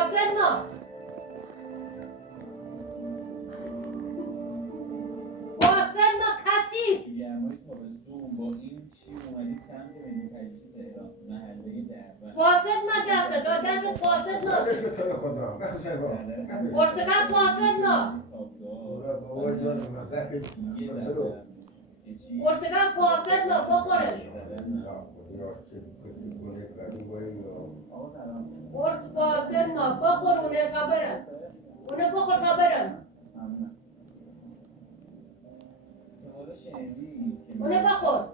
فاصل ما فاصل ما کثیف گرمای تابستون با این شیر اومدی سمت ملی پریشی تهران محله دعوت فاصل ما دست دست فاصل ما بعدش به تو خدا بخشای با پرتقال فاصل ما بابا جانم من بخش برو پرتقال فاصل ما بخوره قرص فاصل ما بخور اونه قبرم اونه بخور قبرم اونه بخور